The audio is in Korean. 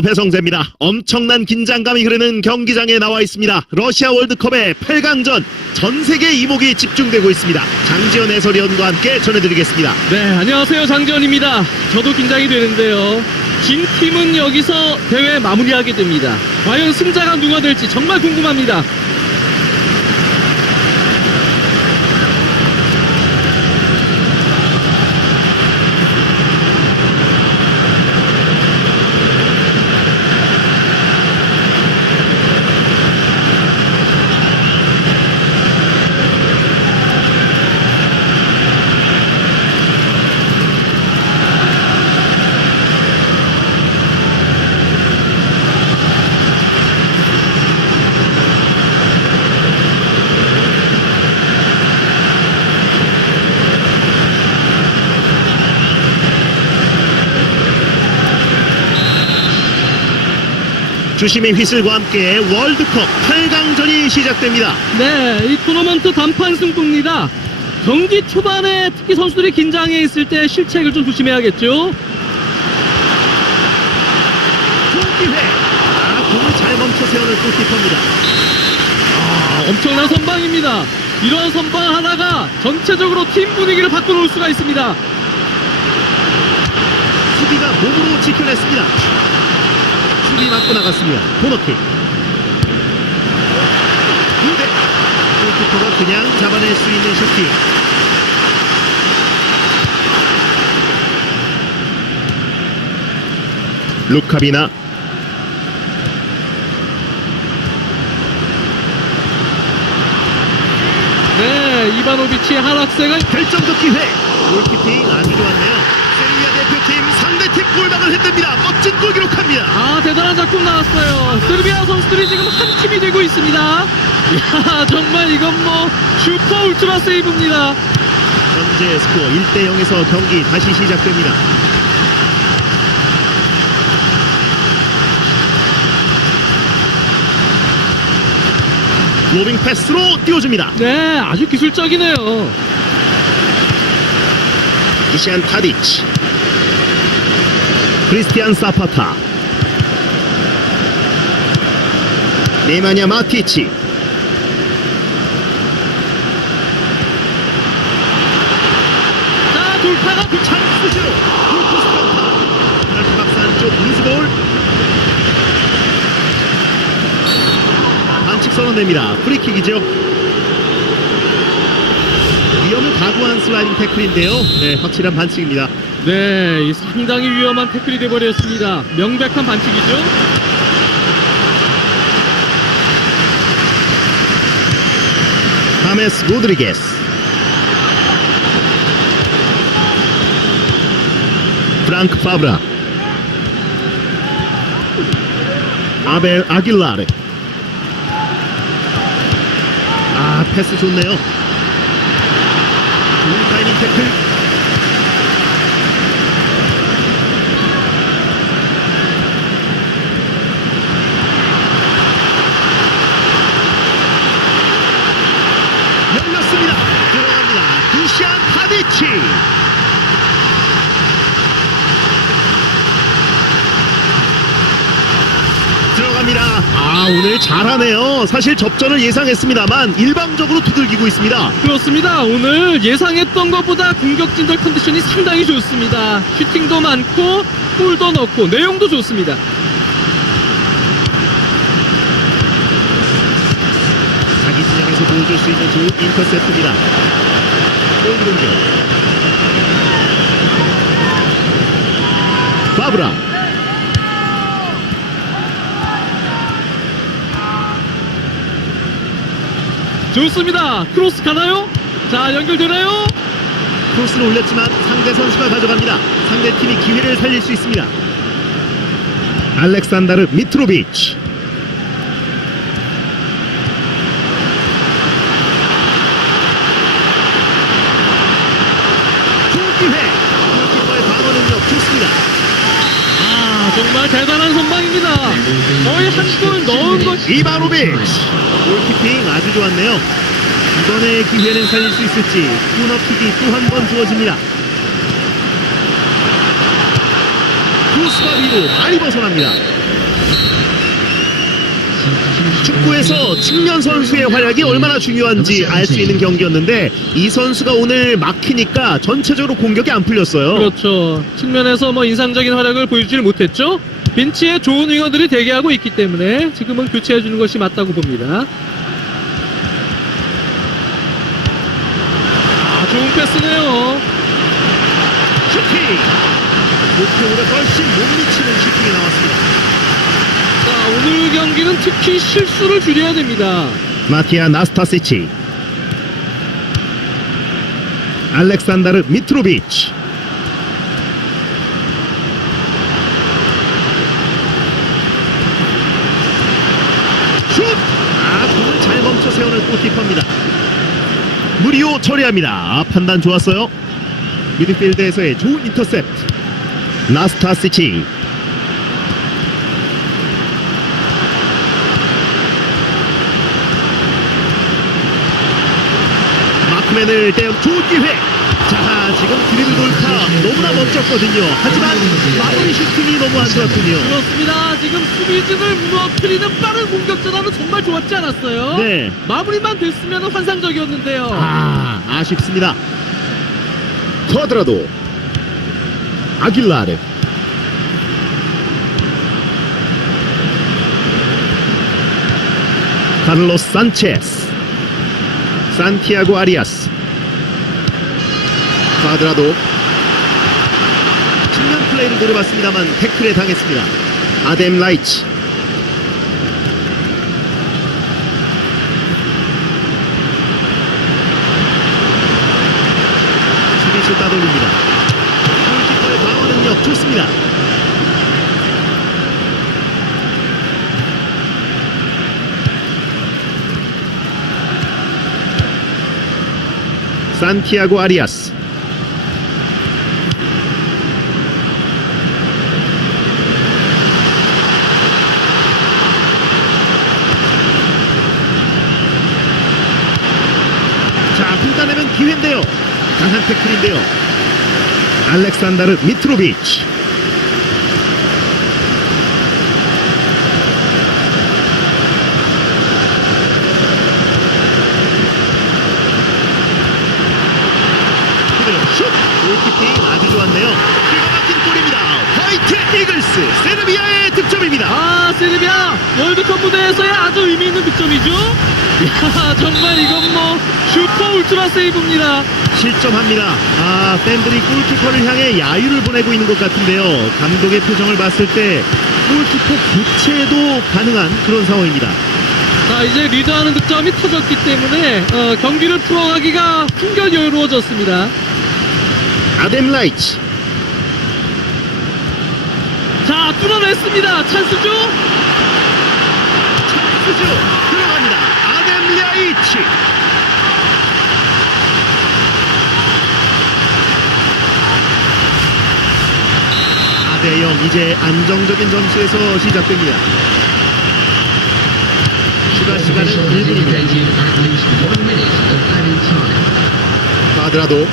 배성재입니다. 엄청난 긴장감이 흐르는 경기장에 나와 있습니다. 러시아 월드컵의 8강전 전 세계 이목이 집중되고 있습니다. 장지현 해설위원과 함께 전해드리겠습니다. 네, 안녕하세요. 장지원입니다. 저도 긴장이 되는데요. 진 팀은 여기서 대회 마무리하게 됩니다. 과연 승자가 누가 될지 정말 궁금합니다. 주심의 휘슬과 함께 월드컵 8강전이 시작됩니다. 네, 이 토너먼트 단판 승부입니다. 경기 초반에 특히 선수들이 긴장해 있을 때 실책을 좀 조심해야겠죠. 기회. 아, 공을 잘 멈춰 세우는 골키퍼입니다. 아, 엄청난 선방입니다. 이러한 선방 하나가 전체적으로 팀 분위기를 바꿔놓을 수가 있습니다. 수비가 몸으로 지켜냈습니다. 수비 맞고 나갔습니다. 코너킥. 무대. 골키퍼가 그냥 잡아낼 수 있는 슈팅. 루카비나 네, 이바노비치의 하락세가 결정적 기회. 골키핑 아주 좋았네요. 대표팀 상대팀 골망을 흔듭니다. 멋진 골 기록합니다. 아 대단한 작품 나왔어요 세르비아 선수들이 지금 한 팀이 되고 있습니다 이야 정말 이건 뭐 슈퍼 울트라 세이브입니다 현재 스코어 1대 0에서 경기 다시 시작됩니다. 로빙 패스로 띄워줍니다. 네 아주 기술적이네요 이시안 타디치 크리스티안 사파타. 네마냐 마티치. 그 선언됩니다. 프리킥이죠. 위험을 각오한 슬라이딩 태클인데요. 네 확실한 반칙입니다 네, 이 상당히 위험한 태클이 돼버렸습니다. 명백한 반칙이죠. 하메스 로드리게스. 프랑크 파브라. 아벨 아길라르 아 패스 좋네요. 좋은 타이밍 태클 열렸습니다. 두시안 타디치. 들어갑니다. 아 오늘 잘하네요. 사실 접전을 예상했습니다만 일방적으로 두들기고 있습니다. 그렇습니다. 오늘 예상했던 것보다 공격 진들 컨디션이 상당히 좋습니다. 슈팅도 많고 골도 넣고 내용도 좋습니다. 자기 진영에서 보여줄 수 있는 좋은 인터셉트입니다. 골 공격. 바브라. 좋습니다. 크로스 가나요? 자 연결되나요? 크로스를 올렸지만 상대 선수가 가져갑니다. 상대 팀이 기회를 살릴 수 있습니다. 알렉산다르 미트로비치. 좋은 기회. 골키퍼의 방어 능력 좋습니다. 아 정말 대단한 선방입니다. 거의 한 골 넣은 것. 이바노비치. 골키핑 아주 좋았네요. 이번에 기회는 살릴 수 있을지 코너킥이 또 한 번 주어집니다. 크로스바 위로 많이 벗어납니다. 축구에서 측면 선수의 활약이 얼마나 중요한지 알 수 있는 경기였는데 이 선수가 오늘 막히니까 전체적으로 공격이 안 풀렸어요. 그렇죠. 측면에서 뭐 인상적인 활약을 보여주질 못했죠. 벤치에 좋은 윙어들이 대기하고 있기 때문에 지금은 교체해 주는 것이 맞다고 봅니다. 아, 좋은 패스네요. 슈팅! 목표보다 훨씬 못 미치는 슈팅이 나왔습니다. 자, 오늘 경기는 특히 실수를 줄여야 됩니다. 마티아 나스타시치 알렉산다르 미트로비치 슛! 아, 골키퍼입니다. 무리오 처리합니다. 아, 판단 좋았어요. 미드필드에서의 좋은 인터셉트. 나스타시치 마크맨을 떼어 좋은 기회. 자, 지금 드리블 돌파 너무나 멋졌거든요. 하지만 마무리 슈팅이 너무 안 좋았군요. 그렇습니다. 지금 수비진을 무너뜨리는 빠른 공격 전환은 정말 좋았지 않았어요? 네. 마무리만 됐으면 환상적이었는데요. 아, 아쉽습니다. 쿼드라도 아길라르 카를로스 산체스 산티아고 아리아스 쿼드라도 측면 플레이를 노려봤습니다만 태클에 당했습니다. 아뎀 라이치 수비수 따돌립니다. 골키퍼의 방어 능력 좋습니다. 산티아고 아리아스 자, 불타내면 기회인데요. 강한 태클인데요. 알렉산다르 미트로비치. 그대로 슛! 골키핑 아주 좋았네요. 기가 막힌 골입니다. 화이트 이글스 세르비아의 득점입니다. 아, 세르비아 월드컵 무대에서의 아주 의미 있는 득점이죠. 야, 정말 이건 뭐 슈퍼 울트라 세이브입니다. 실점합니다. 아, 팬들이 골키퍼를 향해 야유를 보내고 있는 것 같은데요. 감독의 표정을 봤을 때 골키퍼 교체도 가능한 그런 상황입니다. 자, 이제 리드하는 득점이 터졌기 때문에 어, 경기를 풀어가기가 한결 여유로워졌습니다. 아뎀 라이치. 자, 뚫어냈습니다. 찬스죠? 찬스죠. 들어갑니다. 아뎀 라이치. 아대영 이제 안정적인 점수에서 시작됩니다. 추가 시간은 1분입니다. Dedicated at least one minute of added time. 과드라도